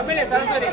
MLA Saraswati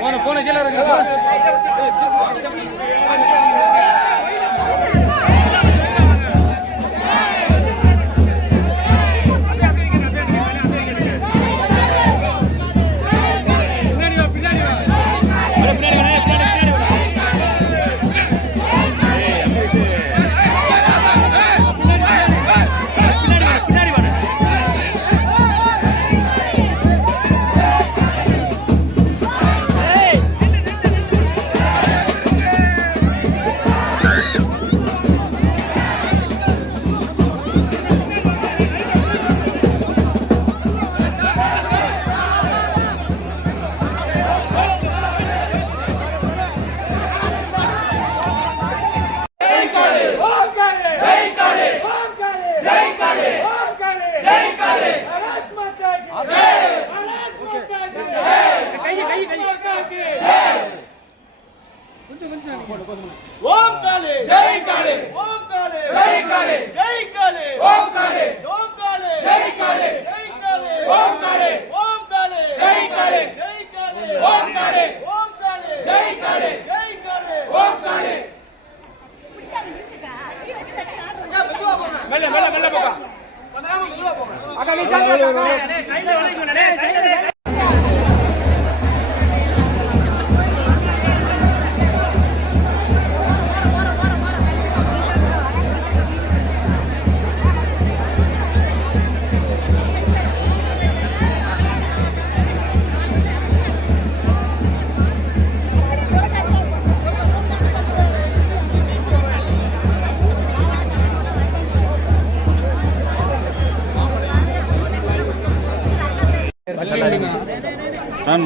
போன போன கீழே இருக்கு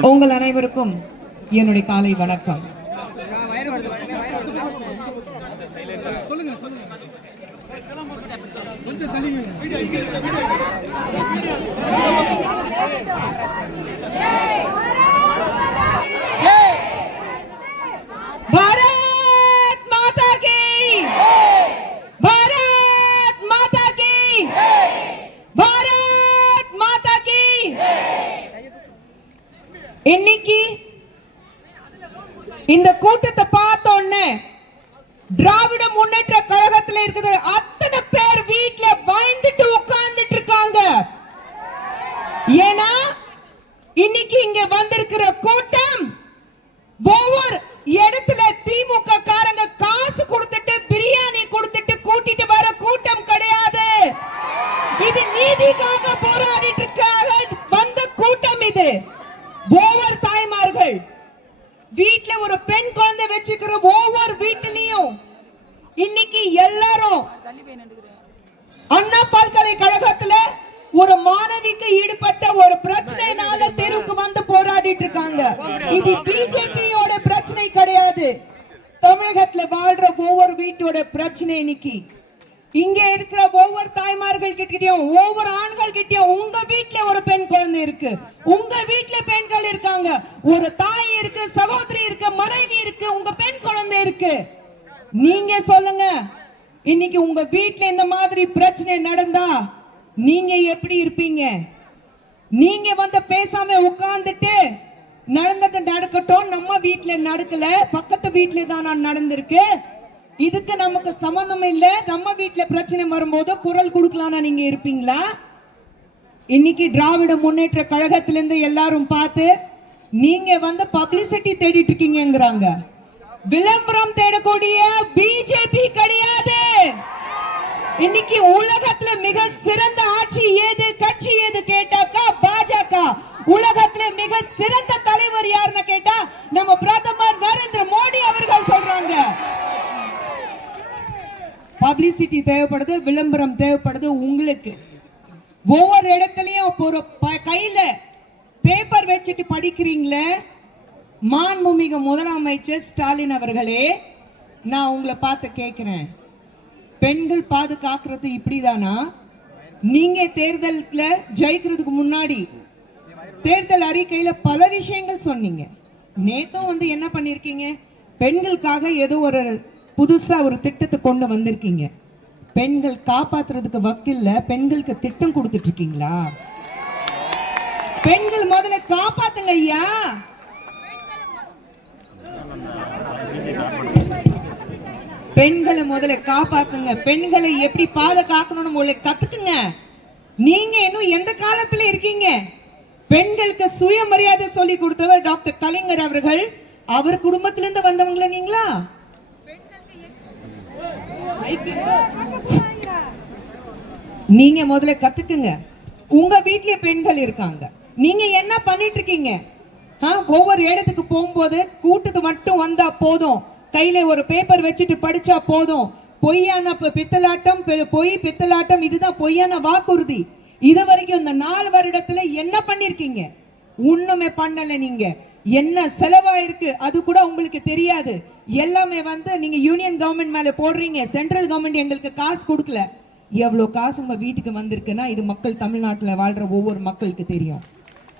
உங்கள் அனைவருக்கும் என்னுடைய காலை வணக்கம். சொல்லுங்க. இன்னைக்கு இந்த கூட்டத்தை பார்த்த உடனே திராவிட முன்னேற்ற கழகத்தில் இருக்கிற அத்தனை பேர் வீட்டுல பயந்துட்டு உட்கார்ந்துட்டு இருக்காங்க. ஏன்னா இன்னைக்கு இங்க வந்திருக்கிற கூட்டம் ஒவ்வொரு இடத்துல திமுக காரங்க காசு வாழ்ற ஒவ்வொரு வீட்டோட பிரச்சனை இன்னைக்கு. இங்க இருக்கிற ஒவ்வொரு தாய்மார்கள் கிட்டயும் ஒவ்வொரு ஆண்கள் கிட்டயும் உங்க வீட்டுல ஒரு பெண் குழந்தை இருக்கு. உங்க வீட்டுல பெண்கள் இருக்காங்க. ஒரு தாய் இருக்கு சகோதரி இருக்கு மனைவி இருக்கு உங்க பெண் குழந்தை இருக்கு. நீங்க சொல்லுங்க இன்னைக்கு உங்க வீட்டுல இந்த மாதிரி பிரச்சனை நடந்தா நீங்க எப்படி இருப்பீங்க? நீங்க வந்து பேசாம உட்கார்ந்துட்டு நடந்தது நடக்கட்டும் நம்ம வீட்டுல நடக்கல பக்கத்து வீட்டுல தான் நான் நடந்திருக்கு. இதுக்கு நமக்கு சம்பந்தம் இல்ல. நம்ம வீட்டுல பிரச்சனை வரும்போது குரல் கொடுக்கலாம் நீங்க இருப்பீங்களா? இன்னைக்கு திராவிட முன்னேற்ற கழகத்திலிருந்து எல்லாரும் பார்த்து நீங்க வந்து பப்ளிசிட்டி தேடிட்டு இருக்கீங்கிறாங்க விளம்பரம் தேடக்கூடிய பிஜேபி கிடையாது. இன்னைக்கு உலகத்துல மிக சிறந்த ஆட்சி ஏது கட்சி ஏது கேட்டாக்கா பாஜக உலகத்துல மிக சிறந்த தலைவர் யாருன்னு கேட்டா நம்ம பிரதமர் நரேந்திர மோடி அவர்கள் சொல்றாங்க பப்ளிசிட்டி தேவைப்படுது விளம்பரம் தேவைப்படுது உங்களுக்கு ஒவ்வொரு இடத்துலயும் இப்போ ஒரு ப- கையில பேப்பர் வச்சுட்டு படிக்கிறீங்களே மாண்புமிகு முதலமைச்சர் ஸ்டாலின் அவர்களே நான் உங்களை பார்த்து கேட்குறேன். பெண்கள் பாதுகாக்கிறது இப்படிதானா? நீங்க தேர்தலில் ஜெயிக்கிறதுக்கு முன்னாடி தேர்தல் அறிக்கையில பல விஷயங்கள் சொன்னீங்க. நேத்தும் வந்து என்ன பண்ணிருக்கீங்க? பெண்களுக்காக ஏதோ ஒரு புதுசா ஒரு திட்டத்தை கொண்டு வந்திருக்கீங்க. பெண்கள் காப்பாத்துறதுக்கு வக்கில்ல பெண்களுக்கு திட்டம் கொடுத்துட்டு இருக்கீங்களா? பெண்கள் முதல்ல காப்பாத்துங்க ஐயா. பெண்களை முதல்ல காப்பாத்துங்க. பெண்களை எப்படி பாதுகாக்கணும்னு முதல்ல கத்துக்குங்க. நீங்க இன்னும் எந்த காலத்துல இருக்கீங்க? பெண்களுக்கு சுயமரியாதை சொல்லி கொடுத்தவர் டாக்டர் கலைஞர் அவர்கள். அவர் குடும்பத்திலிருந்து வந்தவங்கள நீங்களா? நீங்க முதல்ல கத்துக்குங்க. உங்க வீட்லயே பெண்கள் இருக்காங்க. நீங்க என்ன பண்ணிட்டு இருக்கீங்க? ஆ, ஒவ்வொரு இடத்துக்கு போகும்போது கூட்டத்து மட்டும் வந்தா போதும். கையில ஒரு பேப்பர் வச்சுட்டு படிச்சா போதும். பொய்யான பித்தலாட்டம் பெ- பொய் பித்தலாட்டம் இதுதான் பொய்யான வாக்குறுதி. இது வரைக்கும் இந்த நாலு வருடத்துல என்ன பண்ணிருக்கீங்க? ஒண்ணுமே பண்ணல நீங்க. என்ன செலவாயிருக்கு? அது கூட உங்களுக்கு தெரியாது. எல்லாமே வந்து நீங்க யூனியன் கவர்மெண்ட் மேல போடுறீங்க. சென்ட்ரல் கவர்மெண்ட் எங்களுக்கு காசு கொடுக்கல. எவ்வளவு காசு உங்க வீட்டுக்கு வந்திருக்குன்னா இது மக்கள் தமிழ்நாட்டில் வாழ்ற ஒவ்வொரு மக்களுக்கு தெரியும்.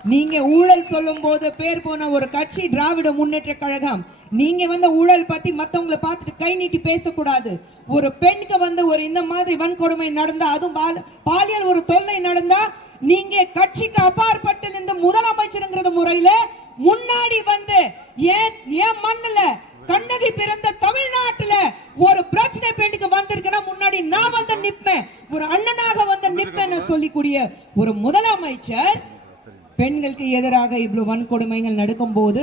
நீங்க ஊழல் சொல்லும் போது பேர் போன ஒரு கட்சி திராவிட முன்னேற்ற கழகம். நீங்க வந்து ஊழல் பத்தி மத்தவங்களை பார்த்துட்டு கை நீட்டி பேசக்கூடாது. ஒரு பெண்ணுக்கு வந்து ஒரு இந்த மாதிரி வன்கொடுமை நடந்தா அதுவும் பால்- பாலியல் ஒரு தொல்லை நடந்தா நீங்க கட்சிக்கு அப்பாற்பட்டு இந்த முதலமைச்சருங்கிற முறையில முன்னாடி வந்து ஏன் ஏன் மண்ணுல கண்ணகி பிறந்த தமிழ்நாட்டுல ஒரு பிரச்சனை பெண்ணுக்கு வந்திருக்குன்னா முன்னாடி நான் வந்து நிப்பேன். ஒரு அண்ணனாக வந்து நிப்பேன்னு சொல்லிக்கூடிய ஒரு முதலமைச்சர் பெண்களுக்கு எதிராக இவ்வளோ வன்கொடுமைகள் நடக்கும்போது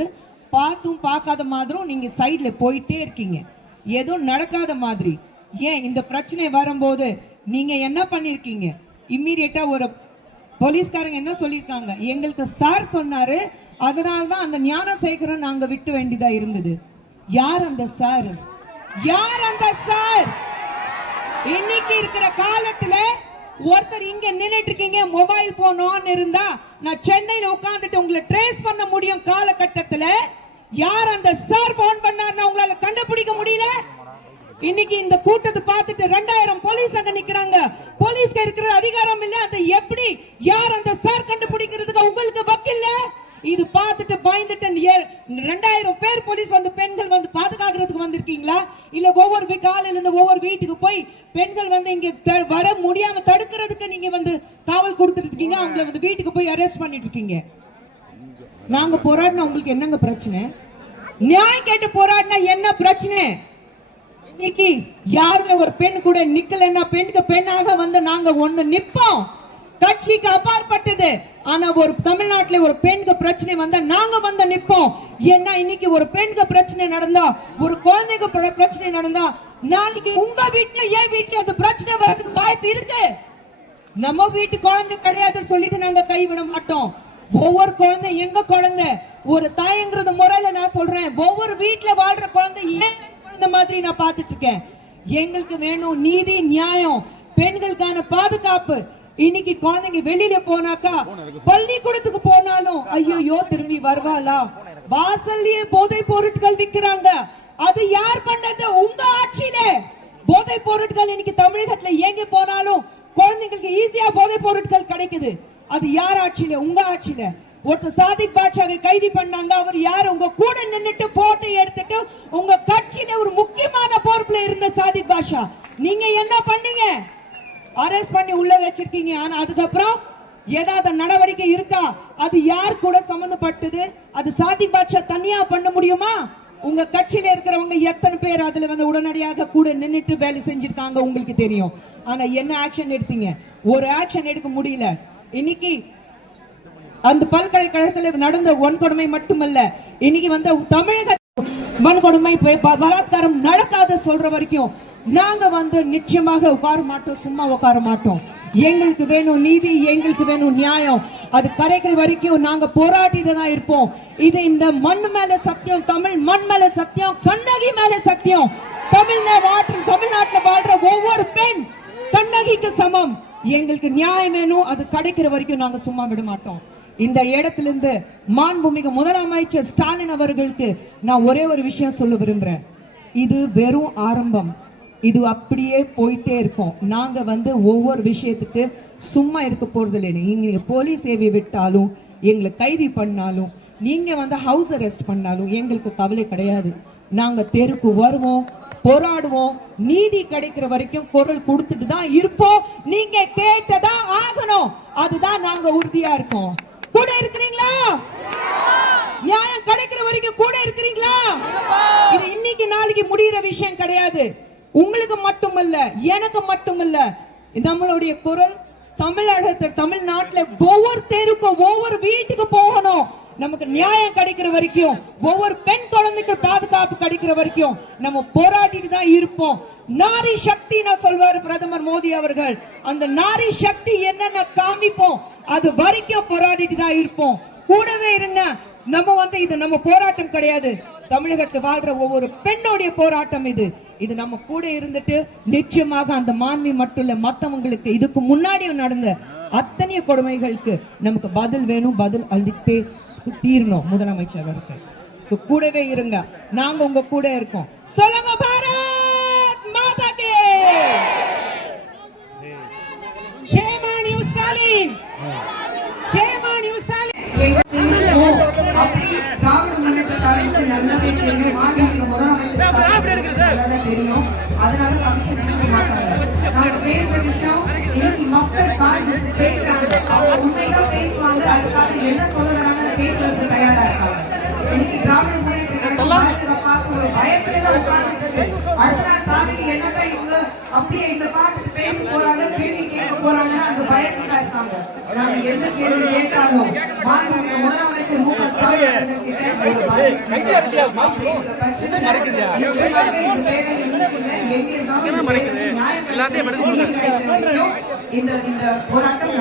பார்த்தும் பார்க்காத மாதிரும் நீங்கள் சைடில் போயிட்டே இருக்கீங்க. எதுவும் நடக்காத மாதிரி. ஏன் இந்த பிரச்சனை வரும்போது நீங்கள் என்ன பண்ணியிருக்கீங்க இம்மீடியட்டா ஒரு போலீஸ்காரங்க என்ன சொல்லியிருக்காங்க? எங்களுக்கு சார் சொன்னாரு. அதனால தான் அந்த ஞானசேகரன் நாங்க விட்டு வேண்டியதா இருந்தது. யார் அந்த சார்? யார் அந்த சார்? இன்னைக்கு இருக்கிற காலத்துல ஒருத்தர் இங்க நின்னுட்டு இருக்கீங்க மொபைல் போன் ஆன் இருந்தா நான் சென்னையில உட்காந்துட்டு உங்களை ட்ரேஸ் பண்ண முடியும் காலகட்டத்துல. யார் அந்த சார் போன் பண்ணாருன்னா உங்களால கண்டுபிடிக்க முடியல? இன்னைக்கு இந்த கூட்டத்தை பார்த்துட்டு ரெண்டாயிரம் போலீஸ் அங்க நிக்கிறாங்க. போலீஸ்க்கு இருக்கிற அதிகாரம் இல்ல அதை எப்படி யார் அந்த சார் கண்டுபிடிக்கிறதுக்கு உங்களுக்கு வக்கில்ல? இது பார்த்துட்டு பயந்துட்டு ரெண்டாயிரம் பேர் போலீஸ் வந்து பெண்கள் வந்து பாதுகாக்கிறதுக்கு வந்திருக்கீங்களா? இல்ல ஒவ்வொரு காலையில இருந்து ஒவ்வொரு வீட்டுக்கு போய் பெண்கள் வந்து இங்க வர முடியாம தடுக்கிறதுக்கு நீங்க வந்து காவல் கொடுத்துட்டு இருக்கீங்க. அவங்கள வந்து வீட்டுக்கு போய் அரெஸ்ட் பண்ணிட்டு இருக்கீங்க. நாங்க போராடினா உங்களுக்கு என்னங்க பிரச்சனை? நியாயம் கேட்டு போராடினா என்ன பிரச்சனை? இன்னைக்கு யாருமே ஒரு பெண் கூட நிக்கலன்னா பெண்ணுக்கு பெண்ணாக வந்து நாங்க ஒண்ணு நிப்போம். கட்சிக்கு அப்பாற்பட்டது. ஆனா ஒரு தமிழ்நாட்டுல ஒரு பெண்ணுக்கு பிரச்சனை வந்தா நாங்க வந்து நிப்போம். ஏன்னா இன்னைக்கு ஒரு பெண்ணுக்கு பிரச்சனை நடந்தா ஒரு குழந்தைக்கு பிரச்சனை நடந்தா நாளைக்கு உங்க வீட்டுல என் வீட்டுல அந்த பிரச்சனை வர்றதுக்கு வாய்ப்பு இருக்கு. நம்ம வீட்டு குழந்தை கிடையாதுன்னு சொல்லிட்டு நாங்க கைவிட மாட்டோம். ஒவ்வொரு குழந்தை எங்க குழந்தை? ஒரு தாயங்கிறது முறையில நான் சொல்றேன். ஒவ்வொரு வீட்டுல வாழ்ற குழந்தை ஏன் குழந்தை மாதிரி நான் பாத்துட்டு இருக்கேன்? எங்களுக்கு வேணும் நீதி நியாயம். பெண்களுக்கான பாதுகாப்பு. இன்னைக்கு குழந்தைங்க வெளியில போனாக்கா பள்ளிக்கூடத்துக்கு போனாலும் ஐயோ திரும்பி வருவாளா? வாசல்லயே போதை பொருட்கள் விக்கிறாங்க. அது யார் பண்ணது? உங்க ஆட்சியில. போதை பொருட்கள் இன்னைக்கு தமிழகத்துல எங்க போனாலும் குழந்தைங்களுக்கு ஈஸியா போதை பொருட்கள் கிடைக்குது. அது யார் ஆட்சியில? உங்க ஆட்சியில. ஒருத்தர் சாதிக் பாட்சாவை கைது பண்ணாங்க. அவர் யார்? உங்க கூட நின்னுட்டு போட்டோ எடுத்துட்டு உங்க கட்சியில ஒரு முக்கியமான பொறுப்புல இருந்த சாதிக் பாட்சா நீங்க என்ன பண்ணீங்க? அரெஸ்ட் பண்ணி உள்ள வச்சிருக்கீங்க. ஆனா அதுக்கப்புறம் ஏதாவது நடவடிக்கை இருக்கா? அது யார் கூட சம்பந்தப்பட்டது அது சாதி பாட்சா தனியா பண்ண முடியுமா? உங்க கட்சியில இருக்கிறவங்க எத்தனை பேர் அதுல வந்து உடனடியாக கூட நின்னுட்டு வேலை செஞ்சிருக்காங்க உங்களுக்கு தெரியும். ஆனா என்ன ஆக்ஷன் எடுத்தீங்க? ஒரு ஆக்ஷன் எடுக்க முடியல. இன்னைக்கு அந்த பல்கலைக்கழகத்தில் நடந்த ஒன்கொடுமை மட்டுமல்ல இன்னைக்கு வந்து தமிழக வன்கொடுமை பலாத்காரம் நடக்காத சொல்ற வரைக்கும் நாங்க வந்து நிச்சயமாக உட்கார மாட்டோம் சும்மா உட்கார மாட்டோம். எங்களுக்கு வேணும் நீதி எங்களுக்கு வேணும் நியாயம். அது கரைக்கிற வரைக்கும் நாங்க போராட்டிட்டு தான் இருப்போம். இது இந்த மண் மேல சத்தியம் தமிழ் மண் மேல சத்தியம் கண்ணகி மேல சத்தியம். தமிழ்நாட்டில் தமிழ்நாட்டுல வாழ்ற ஒவ்வொரு பெண் கண்ணகிக்கு சமம். எங்களுக்கு நியாயம் வேணும் அது கிடைக்கிற வரைக்கும் நாங்க சும்மா விட மாட்டோம். இந்த இடத்திலிருந்து மாண்புமிகு முதலமைச்சர் ஸ்டாலின் அவர்களுக்கு நான் ஒரே ஒரு விஷயம் சொல்ல விரும்புகிறேன் இது வெறும் ஆரம்பம். இது அப்படியே போயிட்டே இருக்கும். நாங்கள் வந்து ஒவ்வொரு விஷயத்துக்கு சும்மா இருக்க போகிறது இல்லை நீங்கள் போலீஸ் சேவை விட்டாலும் எங்களை கைதி பண்ணாலும் நீங்கள் வந்து ஹவுஸ் அரெஸ்ட் பண்ணாலும் எங்களுக்கு கவலை கிடையாது. நாங்கள் தெருக்கு வருவோம் போராடுவோம். நீதி கிடைக்கிற வரைக்கும் குரல் கொடுத்துட்டு தான் இருப்போம். நீங்க கேட்டதா ஆகணும். அதுதான் நாங்க உறுதியா இருக்கோம். கூட இருக்கிறீங்களா? நியாயம் கிடைக்கிற வரைக்கும் கூட இருக்கிறீங்களா? இது இன்னைக்கு நாளைக்கு முடியிற விஷயம் கிடையாது. உங்களுக்கு மட்டுமல்ல எனக்கு மட்டுமல்ல. நம்மளுடைய குரல். தமிழகத்தில் தமிழ்நாட்டுல ஒவ்வொரு தெருக்கும் ஒவ்வொரு வீட்டுக்கு போகணும். நமக்கு நியாயம் கிடைக்கிற வரைக்கும் ஒவ்வொரு பெண் குழந்தைக்கு பாதுகாப்பு கிடைக்கிற வரைக்கும் நம்ம போராடிட்டு தான் இருப்போம். நாரி சக்தி நான் சொல்வாரு பிரதமர் மோடி அவர்கள். அந்த நாரி சக்தி என்னென்ன காமிப்போம் அது வரைக்கும் போராடிட்டு தான் இருப்போம். கூடவே இருங்க நம்ம வந்து இது நம்ம போராட்டம் கிடையாது. தமிழகத்தில் வாழ்ற ஒவ்வொரு பெண்ணோடைய போராட்டம் இது. இது நம்ம கூட இருந்துட்டு நிச்சயமாக அந்த மாண்பை மட்டும் இல்ல மத்தவங்களுக்கு இதுக்கு முன்னாடியும் நடந்த அத்தனை கொடுமைகளுக்கு நமக்கு பதில் வேணும் பதில் அளித்தே தீரணும் முதலமைச்சர் அவர்கள். சோ கூடவே இருங்க. நாங்க உங்க கூட இருக்கோம். சொல்லுங்க தெரியும். அதனால கமிஷன் எடுக்க மாட்டாங்க. நாங்க பேசுற விஷயம் இன்னைக்கு மக்கள் காது கேட்கிறாங்க அவங்க உண்மைதான் பேசுவாங்க அதுக்காக என்ன சொல்ல வராங்கன்னு கேட்கறதுக்கு தயாரா இருக்காங்க. இன்னைக்கு திராவிட முன்னேற்ற கழகம் பாரதிய பார்த்து ஒரு பயத்துல தான் உட்கார்ந்துட்டு அடுத்த நாள் காலையில் என்னதான் இவங்க அப்படியே இந்த பார்த்துட்டு பேச போறாங்க கேள்வி கேட்க போறாங்க அந்த பயத்துல இருக்காங்க நாங்க எந்த கேள்வி கேட்டாலும் மாண்புமிகு முதலமைச்சர் மு க ஸ்டாலின் இந்த இந்த போராட்டம்